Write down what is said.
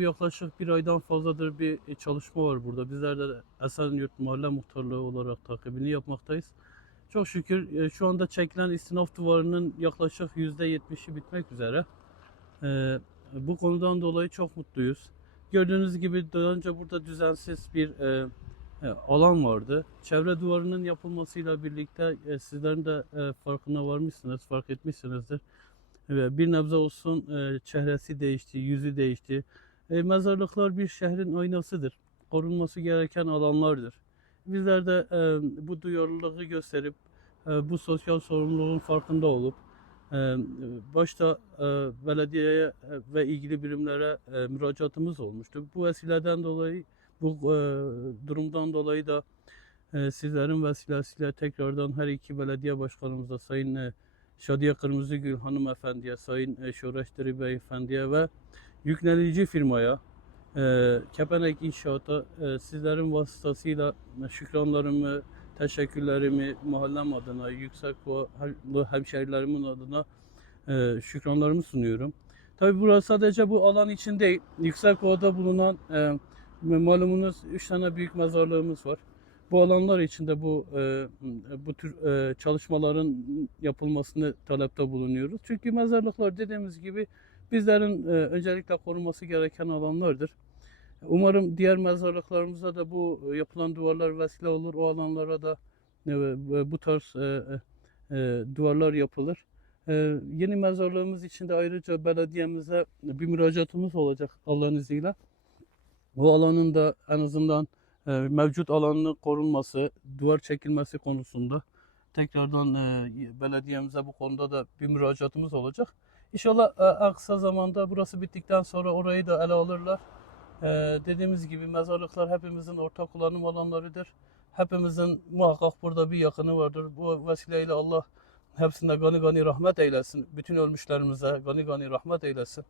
Yaklaşık bir aydan fazladır bir e, çalışma var burada. Bizler de Esenyurt Mahalle Muhtarlığı olarak takibini yapmaktayız. Çok şükür e, şu anda çekilen istinaf duvarının yaklaşık %70'i bitmek üzere. E, Bu konudan dolayı çok mutluyuz. Gördüğünüz gibi daha önce burada düzensiz bir alan vardı. Çevre duvarının yapılmasıyla birlikte sizlerin de farkına varmışsınız, fark etmişsinizdir. Bir nebze olsun çehresi değişti, yüzü değişti. E, mezarlıklar bir şehrin aynasıdır. Korunması gereken alanlardır. Bizler de e, bu duyarlılığı gösterip e, bu sosyal sorumluluğun farkında olup e, başta e, belediyeye e, ve ilgili birimlere e, müracaatımız olmuştu. Bu vesileden dolayı bu e, durumdan dolayı da e, sizlerin vesilesiyle tekrardan her iki belediye başkanımıza Sayın e, Şadiye Kırmızıgül hanımefendiye, Sayın e, Şoreştiri beyefendiye ve yüklenici firmaya e, Kepenek İnşaat'a e, sizlerin vasıtasıyla şükranlarımı, teşekkürlerimi mahallem adına, yüksek ve hemşehrilerimin adına e, şükranlarımı sunuyorum. Tabi burası sadece bu alan için değil, Yüksek Ova'da bulunan e, malumunuz 3 tane büyük mezarlığımız var. Bu alanlar içinde bu e, bu tür e, çalışmaların yapılmasını talepte bulunuyoruz. Çünkü mezarlıklar dediğimiz gibi bizlerin e, öncelikle korunması gereken alanlardır. Umarım diğer mezarlıklarımızda da bu e, yapılan duvarlar vesile olur. O alanlara da e, bu tarz e, e, e, duvarlar yapılır. E, yeni mezarlığımız için de ayrıca belediyemize bir müracaatımız olacak Allah'ın izniyle. O alanın da en azından e, mevcut alanının korunması, duvar çekilmesi konusunda tekrardan e, belediyemize bu konuda da bir müracaatımız olacak. İnşallah e, en kısa zamanda burası bittikten sonra orayı da ele alırlar. E, dediğimiz gibi mezarlıklar hepimizin ortak kullanım alanlarıdır. Hepimizin muhakkak burada bir yakını vardır. Bu vesileyle Allah hepsine gani gani rahmet eylesin. Bütün ölmüşlerimize gani gani rahmet eylesin.